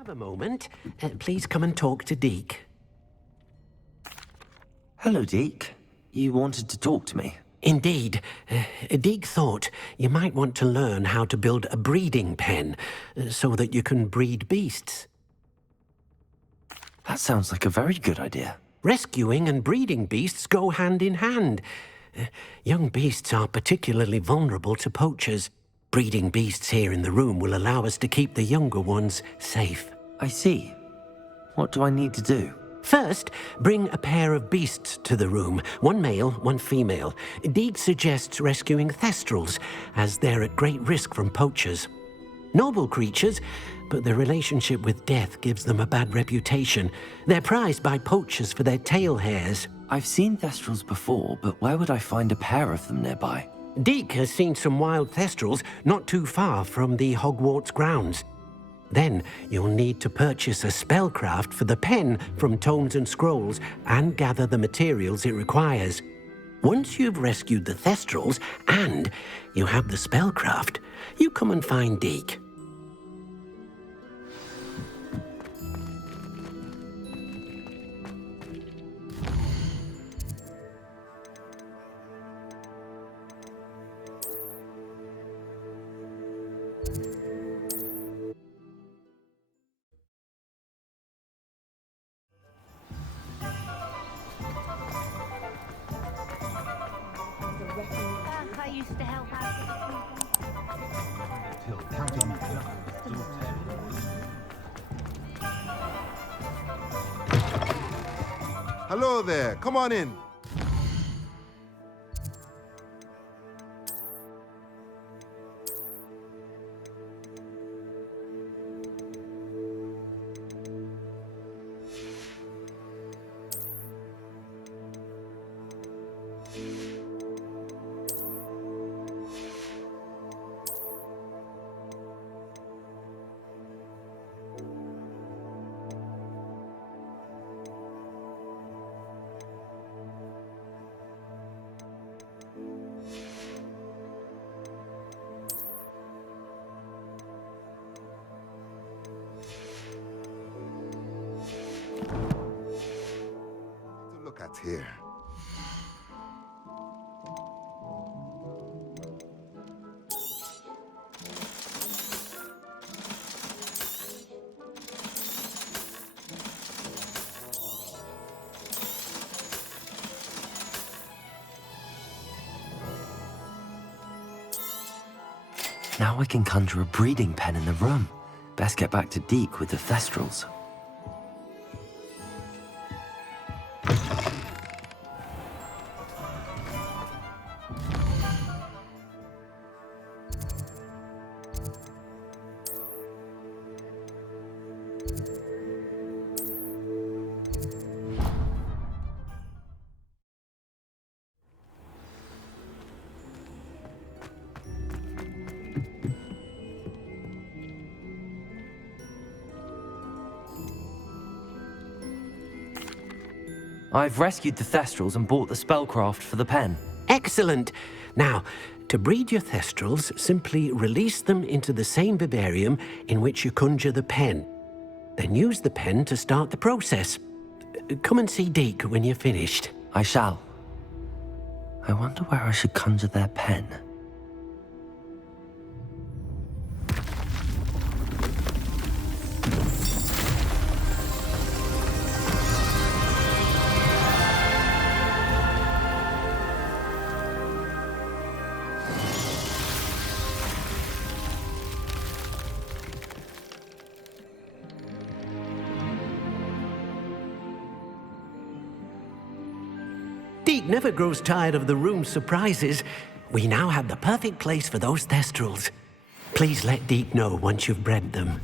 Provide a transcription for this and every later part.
Have a moment. Please come and talk to Deke. Hello, Deke. You wanted to talk to me? Indeed. Deke thought you might want to learn how to build a breeding pen so that you can breed beasts. That sounds like a very good idea. Rescuing and breeding beasts go hand in hand. Young beasts are particularly vulnerable to poachers. Breeding beasts here in the room will allow us to keep the younger ones safe. I see. What do I need to do? First, bring a pair of beasts to the room. One male, one female. Deke suggests rescuing thestrals, as they're at great risk from poachers. Noble creatures, but their relationship with death gives them a bad reputation. They're prized by poachers for their tail hairs. I've seen thestrals before, but where would I find a pair of them nearby? Deke has seen some wild thestrals not too far from the Hogwarts grounds. Then you'll need to purchase a spellcraft for the pen from Tomes and Scrolls and gather the materials it requires. Once you've rescued the thestrals and you have the spellcraft, you come and find Deke. I used to help out with the Hello there, come on in. Look at here. Now I can conjure a breeding pen in the room. Best get back to Deke with the thestrals. I've rescued the thestrals and bought the spellcraft for the pen. Excellent! Now, to breed your thestrals, simply release them into the same vivarium in which you conjure the pen. Then use the pen to start the process. Come and see Deke when you're finished. I shall. I wonder where I should conjure their pen. Deke never grows tired of the room's surprises. We now have the perfect place for those thestrals. Please let Deke know once you've bred them.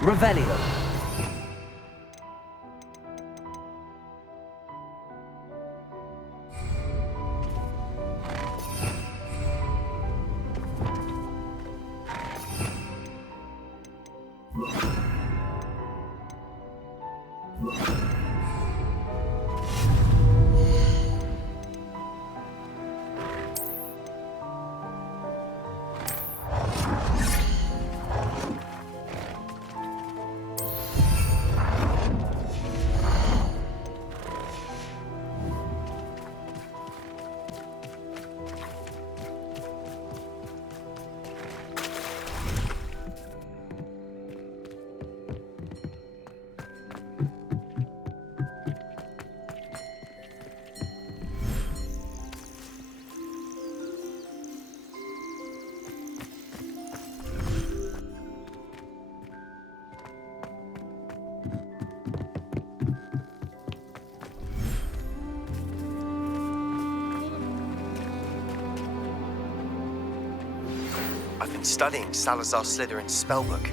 Revelio. I've been studying Salazar Slytherin's spellbook.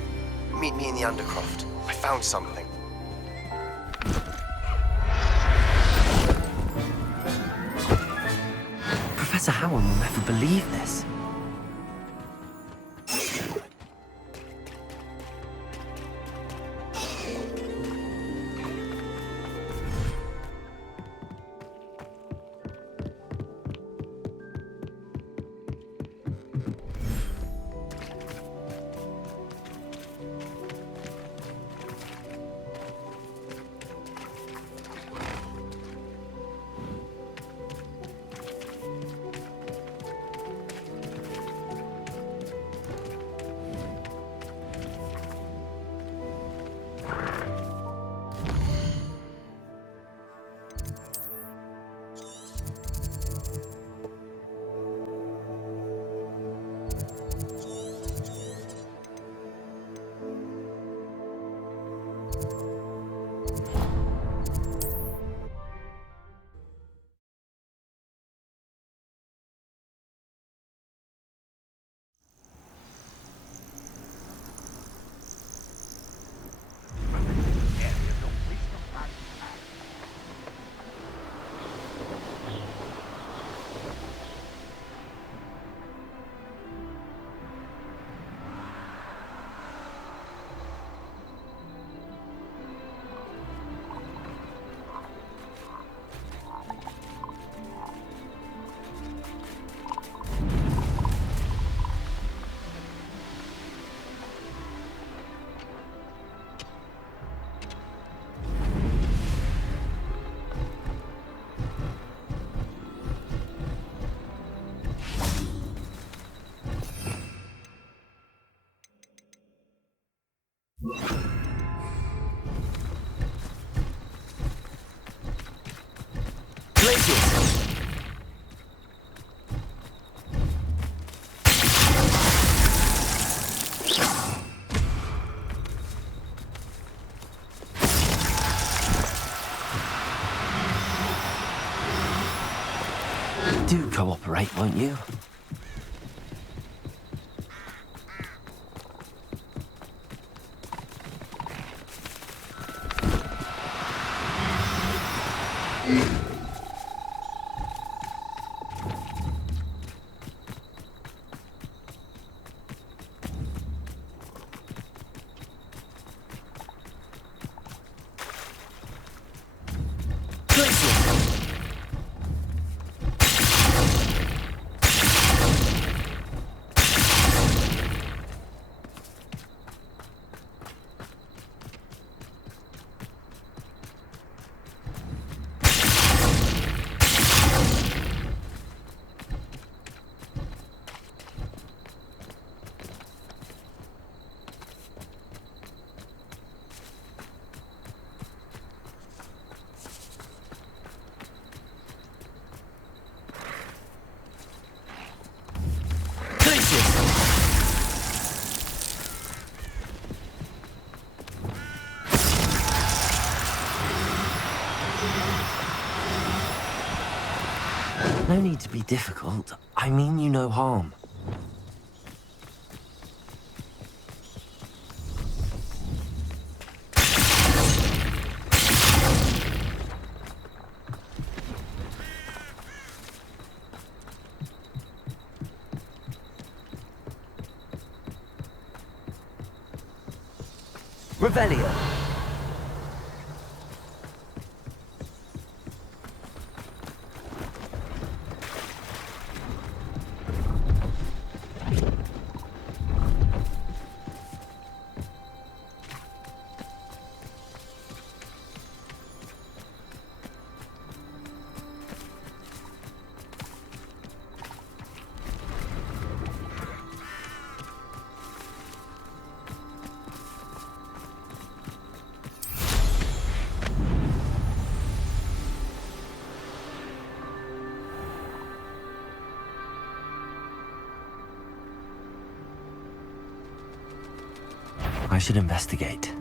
Meet me in the Undercroft. I found something. Professor Howard will never believe this. Do cooperate, won't you? No need to be difficult. I mean you no harm. Revelio. I should investigate.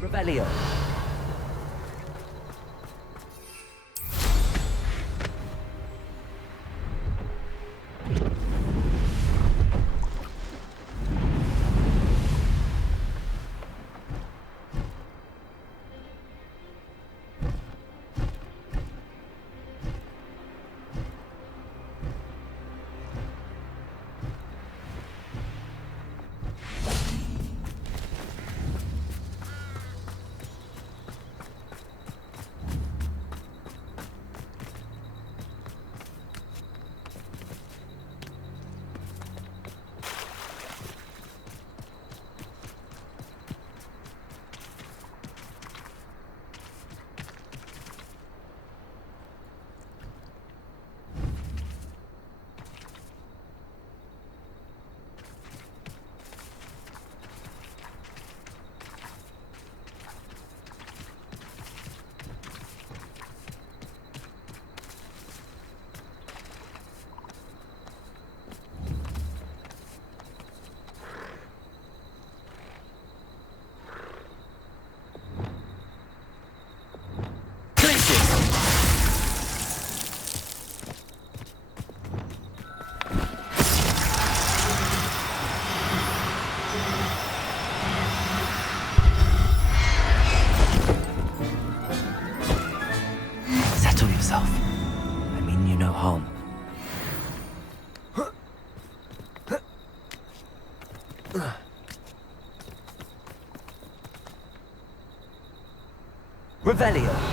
Revelio. I mean you no harm. Revelio.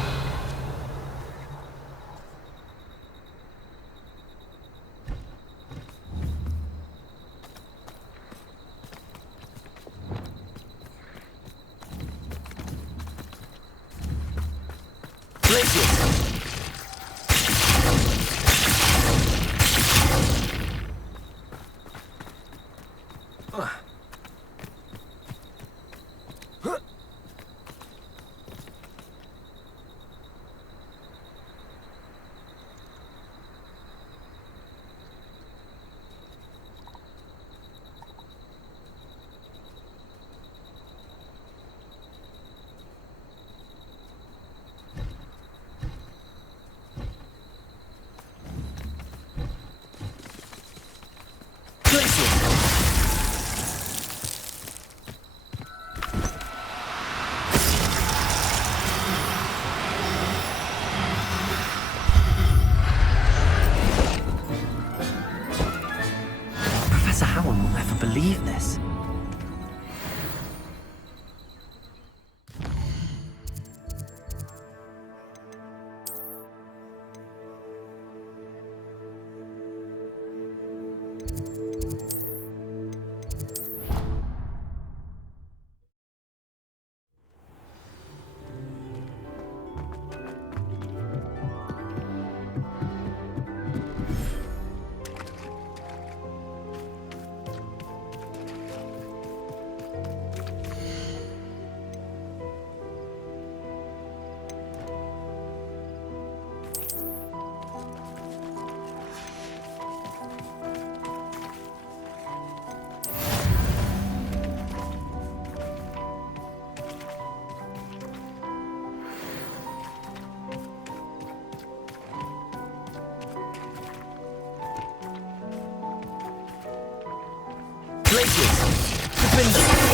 delicious! It's been...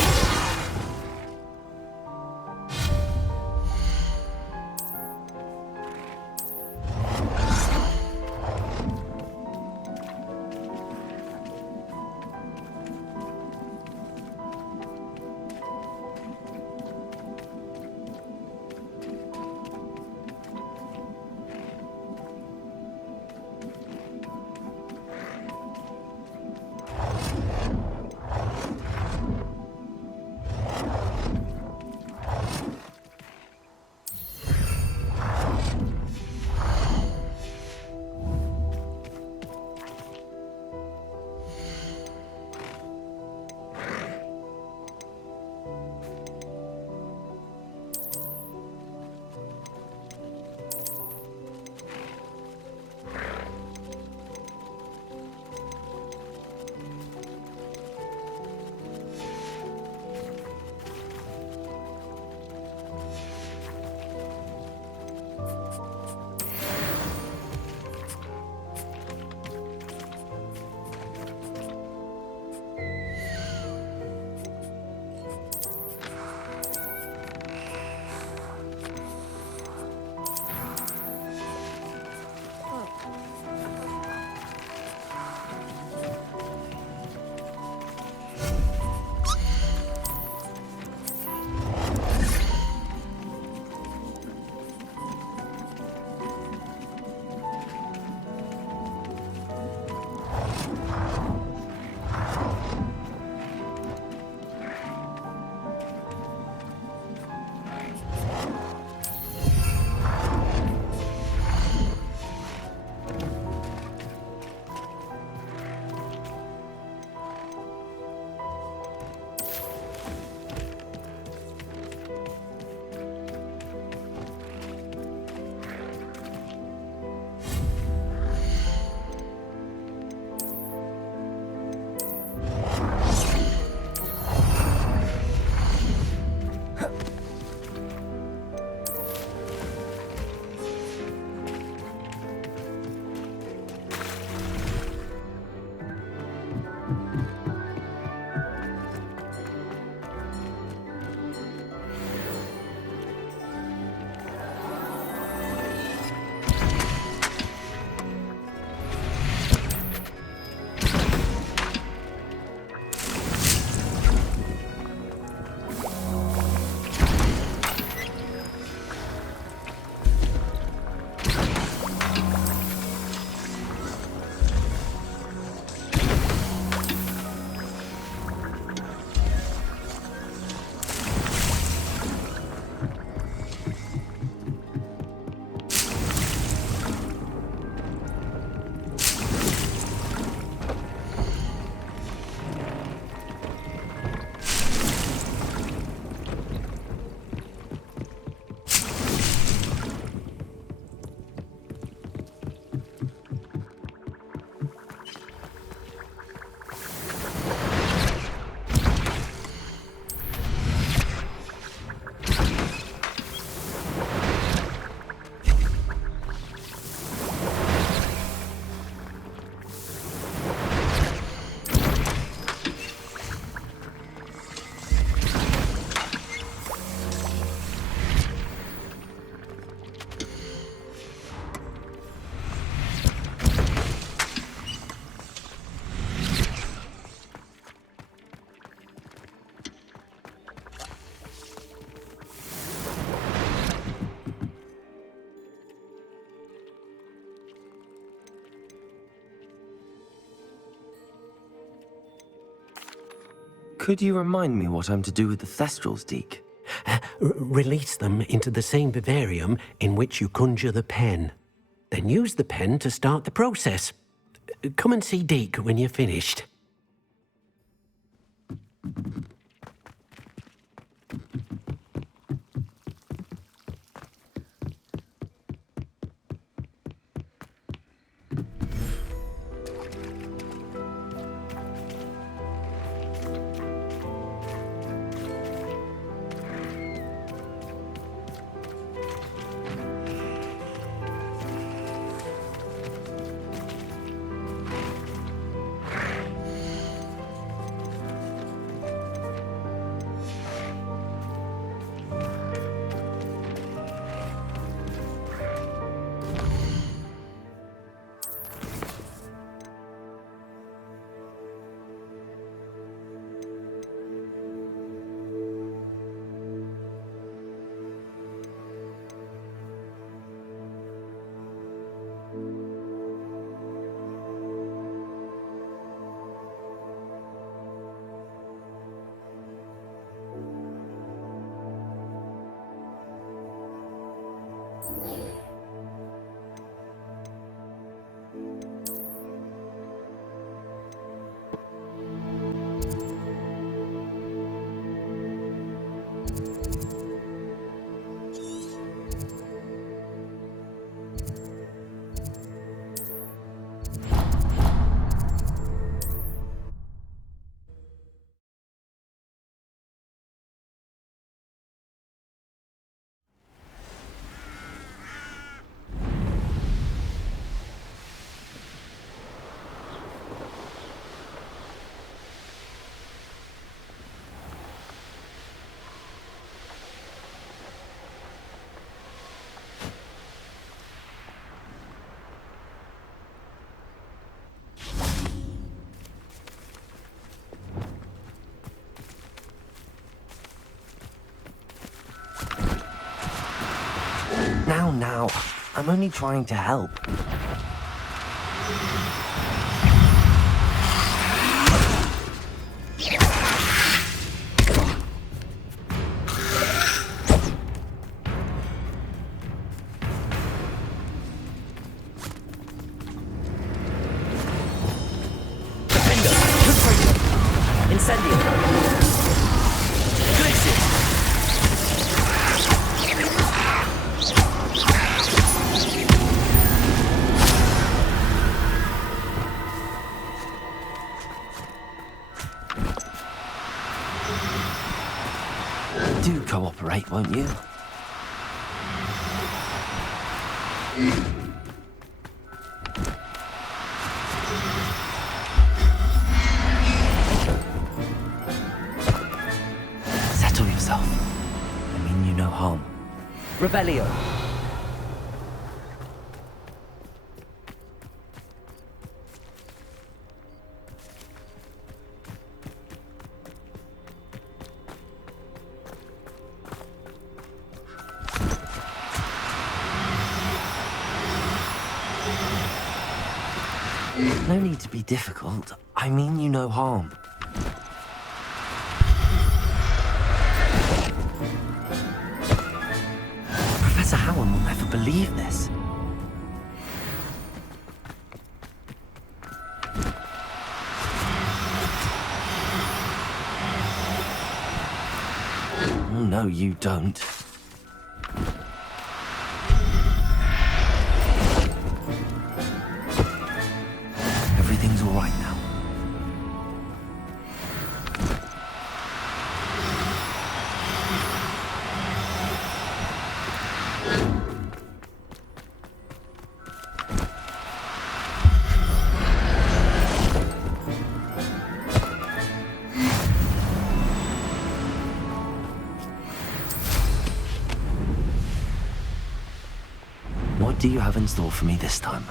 Could you remind me what I'm to do with the Thestrals, Deke? Release them into the same vivarium in which you conjure the pen. Then use the pen to start the process. Come and see Deke when you're finished. Now, I'm only trying to help. Do cooperate, won't you? Settle yourself. I mean you no harm. Revelio. No need to be difficult. I mean you no harm. Professor Howard will never believe this. Oh, no, you don't. Everything's all right now. What do you have in store for me this time?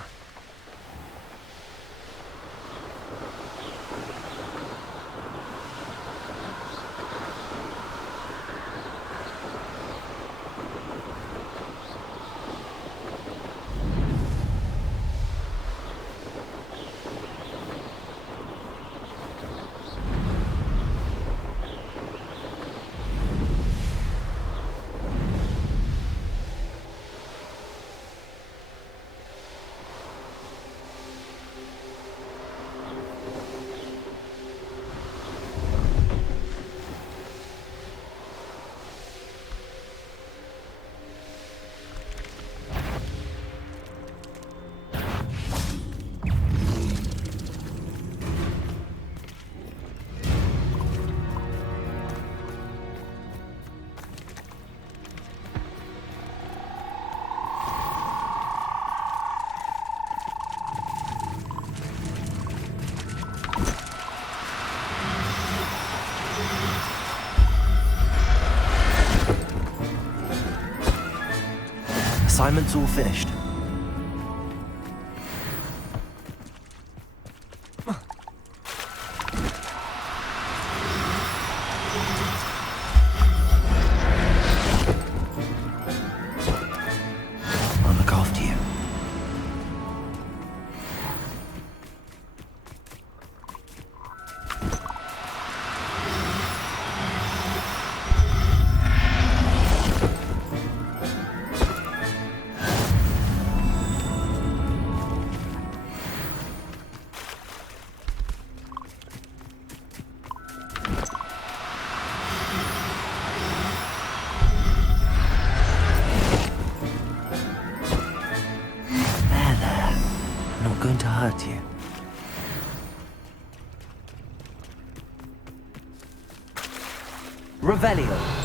Assignment's all finished. I'll look after you. hurt you. Revelio.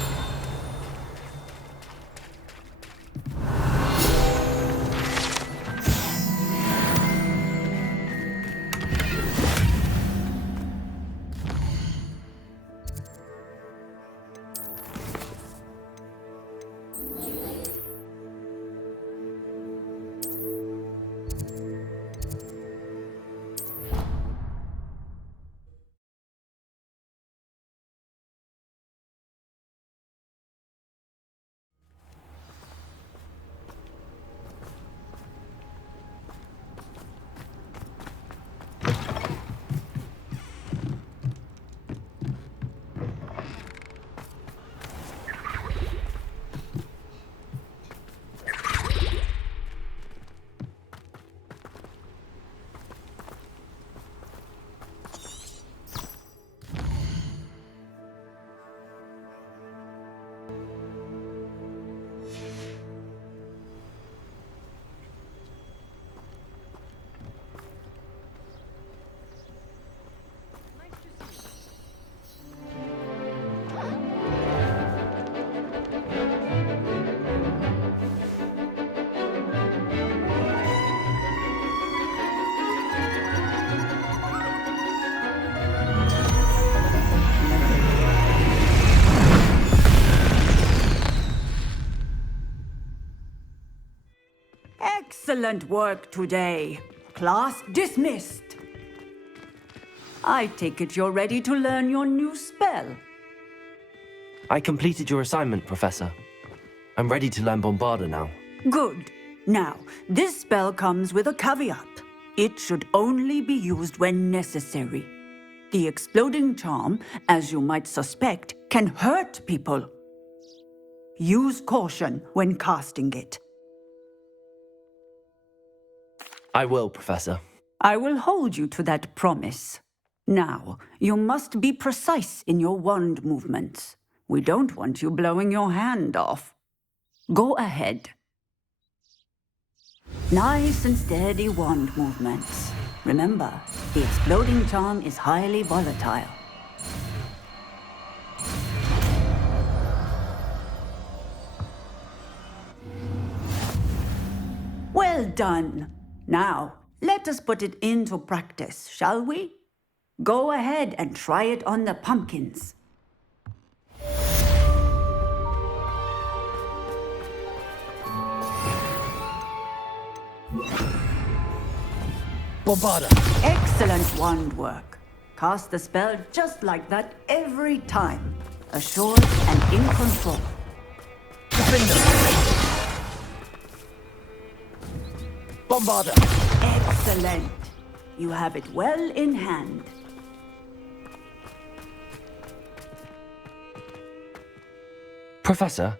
Excellent work today. Class dismissed. I take it you're ready to learn your new spell. I completed your assignment, Professor. I'm ready to learn Bombarda now. Good. Now, this spell comes with a caveat. It should only be used when necessary. The exploding charm, as you might suspect, can hurt people. Use caution when casting it. I will, Professor. I will hold you to that promise. Now, you must be precise in your wand movements. We don't want you blowing your hand off. Go ahead. Nice and steady wand movements. Remember, the exploding charm is highly volatile. Well done. Now, let us put it into practice, shall we? Go ahead and try it on the pumpkins. Bombarda! Excellent wand work. Cast the spell just like that every time. Assured and in control. Bombarda! Excellent. You have it well in hand. Professor,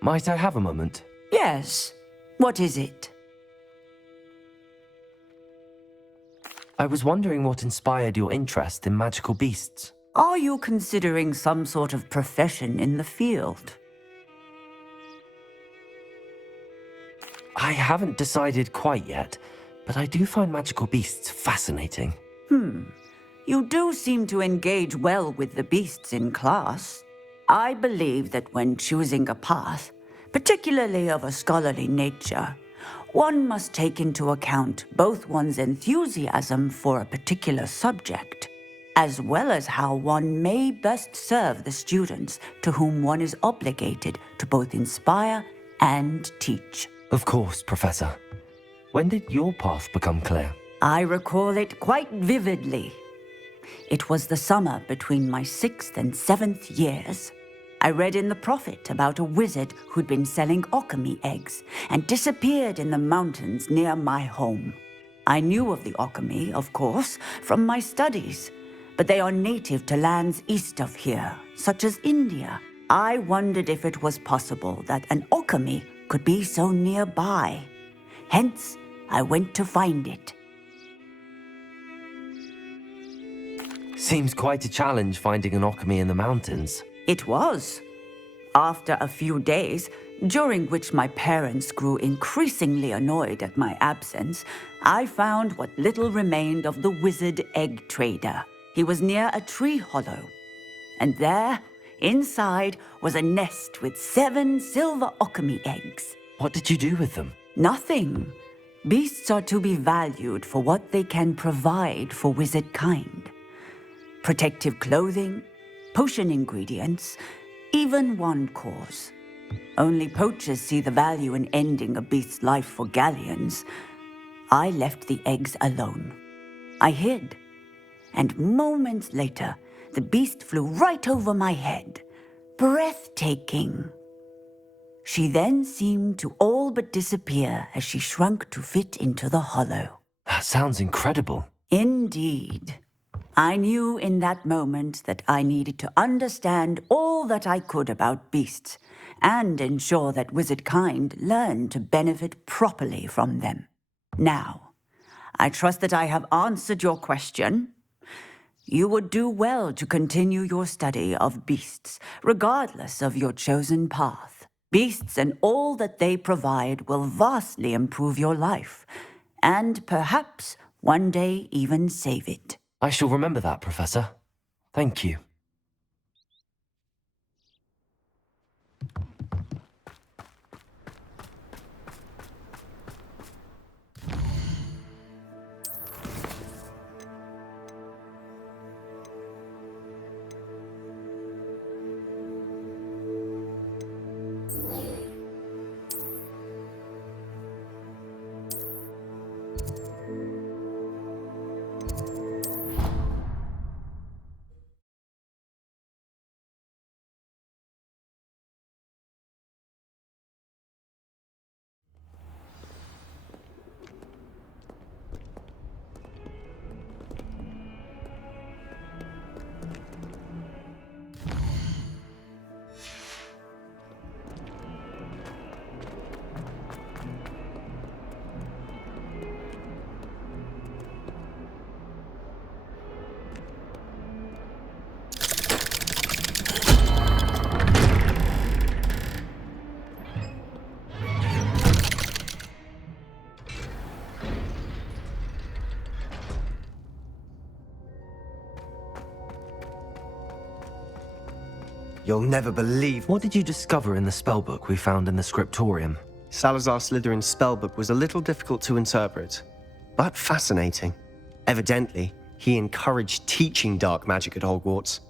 might I have a moment? Yes. What is it? I was wondering what inspired your interest in magical beasts. Are you considering some sort of profession in the field? I haven't decided quite yet, but I do find magical beasts fascinating. You do seem to engage well with the beasts in class. I believe that when choosing a path, particularly of a scholarly nature, one must take into account both one's enthusiasm for a particular subject, as well as how one may best serve the students to whom one is obligated to both inspire and teach. Of course, Professor. When did your path become clear? I recall it quite vividly. It was the summer between my 6th and 7th years. I read in the Prophet about a wizard who'd been selling alchemy eggs and disappeared in the mountains near my home. I knew of the alchemy, of course, from my studies, but they are native to lands east of here, such as India. I wondered if it was possible that an alchemy could be so nearby. Hence, I went to find it. Seems quite a challenge finding an alchemy in the mountains. It was. After a few days, during which my parents grew increasingly annoyed at my absence, I found what little remained of the wizard egg trader. He was near a tree hollow, and there, inside, was a nest with 7 silver alchemy eggs. What did you do with them? Nothing. Beasts are to be valued for what they can provide for wizard kind. Protective clothing, potion ingredients, even wand cores. Only poachers see the value in ending a beast's life for galleons. I left the eggs alone. I hid, and moments later, the beast flew right over my head. Breathtaking. She then seemed to all but disappear as she shrunk to fit into the hollow. That sounds incredible. Indeed. I knew in that moment that I needed to understand all that I could about beasts and ensure that wizard kind learned to benefit properly from them. Now, I trust that I have answered your question. You would do well to continue your study of beasts, regardless of your chosen path. Beasts and all that they provide will vastly improve your life, and perhaps one day even save it. I shall remember that, Professor. Thank you. You'll never believe... What did you discover in the spellbook we found in the scriptorium? Salazar Slytherin's spellbook was a little difficult to interpret, but fascinating. Evidently, he encouraged teaching dark magic at Hogwarts.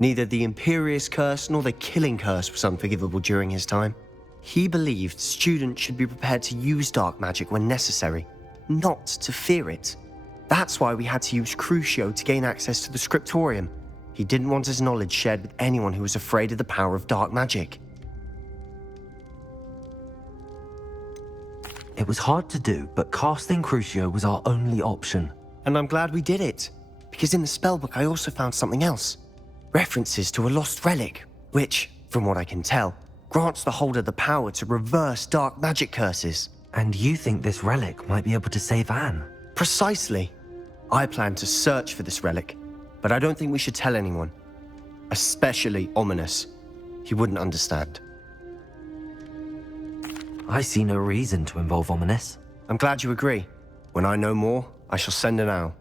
Neither the Imperious Curse nor the Killing Curse was unforgivable during his time. He believed students should be prepared to use dark magic when necessary, not to fear it. That's why we had to use Crucio to gain access to the scriptorium. He didn't want his knowledge shared with anyone who was afraid of the power of dark magic. It was hard to do, but casting Crucio was our only option. And I'm glad we did it, because in the spellbook I also found something else. References to a lost relic, which, from what I can tell, grants the holder the power to reverse dark magic curses. And you think this relic might be able to save Anne? Precisely. I plan to search for this relic, but I don't think we should tell anyone. Especially Ominous. He wouldn't understand. I see no reason to involve Ominous. I'm glad you agree. When I know more, I shall send an owl.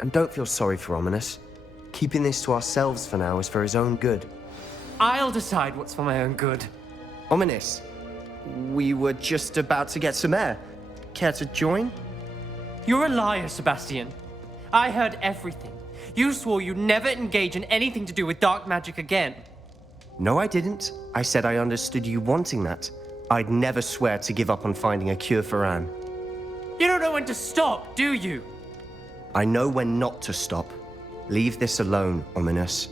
And don't feel sorry for Ominous. Keeping this to ourselves for now is for his own good. I'll decide what's for my own good. Ominous, we were just about to get some air. Care to join? You're a liar, Sebastian. I heard everything. You swore you'd never engage in anything to do with dark magic again. No, I didn't. I said I understood you wanting that. I'd never swear to give up on finding a cure for Anne. You don't know when to stop, do you? I know when not to stop. Leave this alone, Ominous.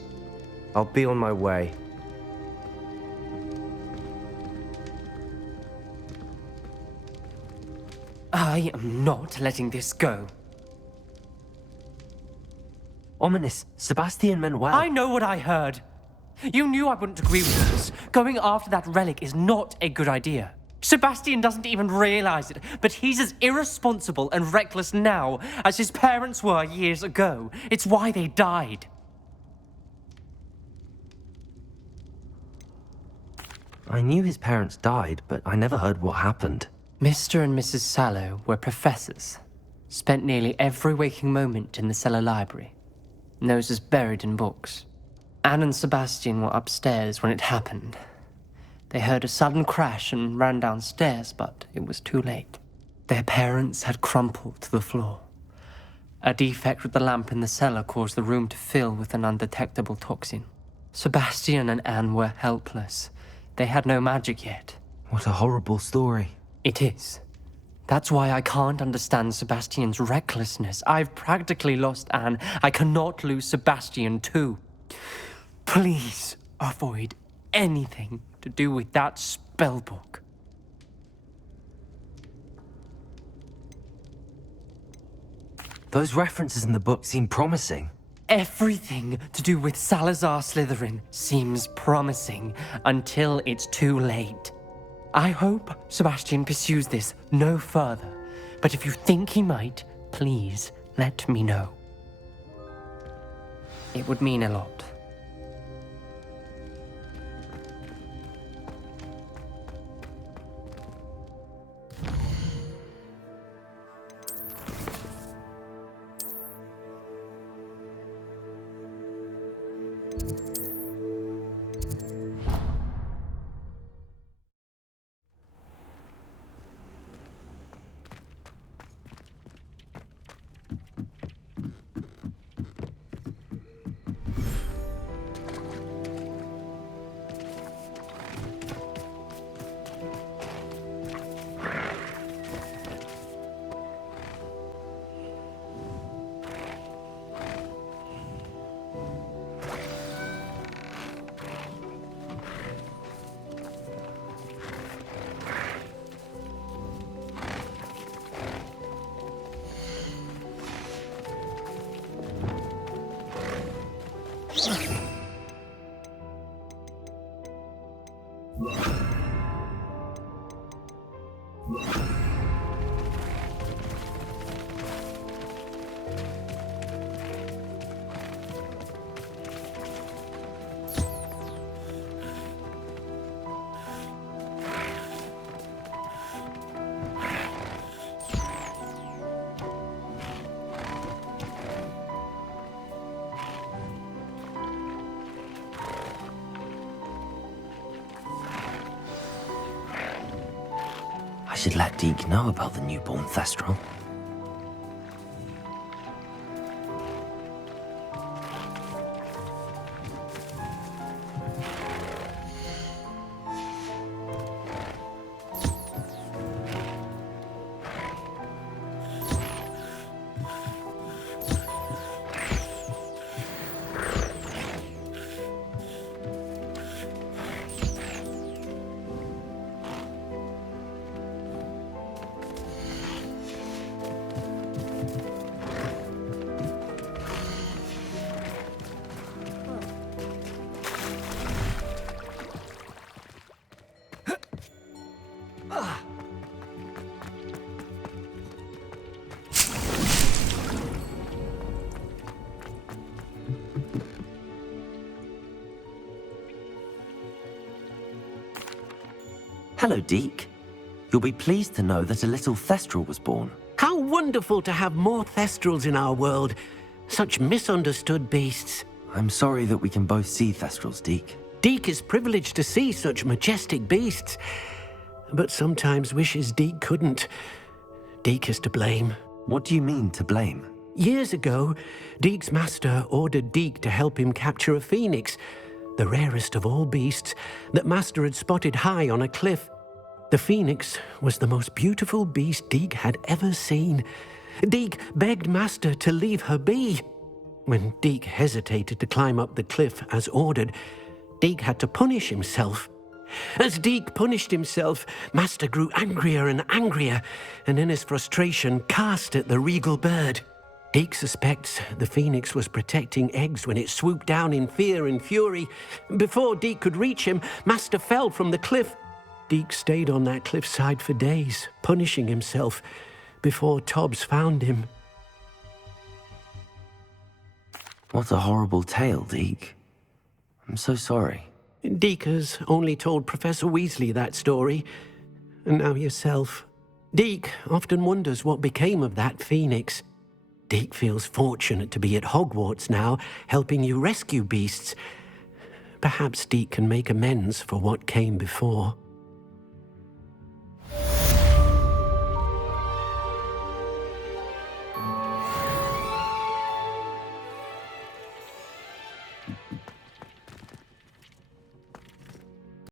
I'll be on my way. I am not letting this go. Ominous, Sebastian meant well. I know what I heard. You knew I wouldn't agree with this. Going after that relic is not a good idea. Sebastian doesn't even realize it, but he's as irresponsible and reckless now as his parents were years ago. It's why they died. I knew his parents died, but I never heard what happened. Mr. and Mrs. Sallow were professors. Spent nearly every waking moment in the cellar library. Noses buried in books. Anne and Sebastian were upstairs when it happened. They heard a sudden crash and ran downstairs, but it was too late. Their parents had crumpled to the floor. A defect with the lamp in the cellar caused the room to fill with an undetectable toxin. Sebastian and Anne were helpless. They had no magic yet. What a horrible story. It is. That's why I can't understand Sebastian's recklessness. I've practically lost Anne. I cannot lose Sebastian too. Please avoid anything to do with that spellbook. Those references in the book seem promising. Everything to do with Salazar Slytherin seems promising until it's too late. I hope Sebastian pursues this no further, but if you think he might, please let me know. It would mean a lot. I should let Deke know about the newborn Thestral. Hello, Deke. You'll be pleased to know that a little Thestral was born. How wonderful to have more Thestrals in our world. Such misunderstood beasts. I'm sorry that we can both see Thestrals, Deke. Deke is privileged to see such majestic beasts, but sometimes wishes Deke couldn't. Deke is to blame. What do you mean, to blame? Years ago, Deke's master ordered Deke to help him capture a phoenix, the rarest of all beasts, that master had spotted high on a cliff. The phoenix was the most beautiful beast Deke had ever seen. Deke begged master to leave her be. When Deke hesitated to climb up the cliff as ordered, Deke had to punish himself. As Deke punished himself, master grew angrier and angrier, and in his frustration cast at the regal bird. Deke suspects the phoenix was protecting eggs when it swooped down in fear and fury. Before Deke could reach him, master fell from the cliff. Deke stayed on that cliffside for days, punishing himself, before Tobbs found him. What a horrible tale, Deke. I'm so sorry. Deke has only told Professor Weasley that story, and now yourself. Deke often wonders what became of that phoenix. Deke feels fortunate to be at Hogwarts now, helping you rescue beasts. Perhaps Deke can make amends for what came before.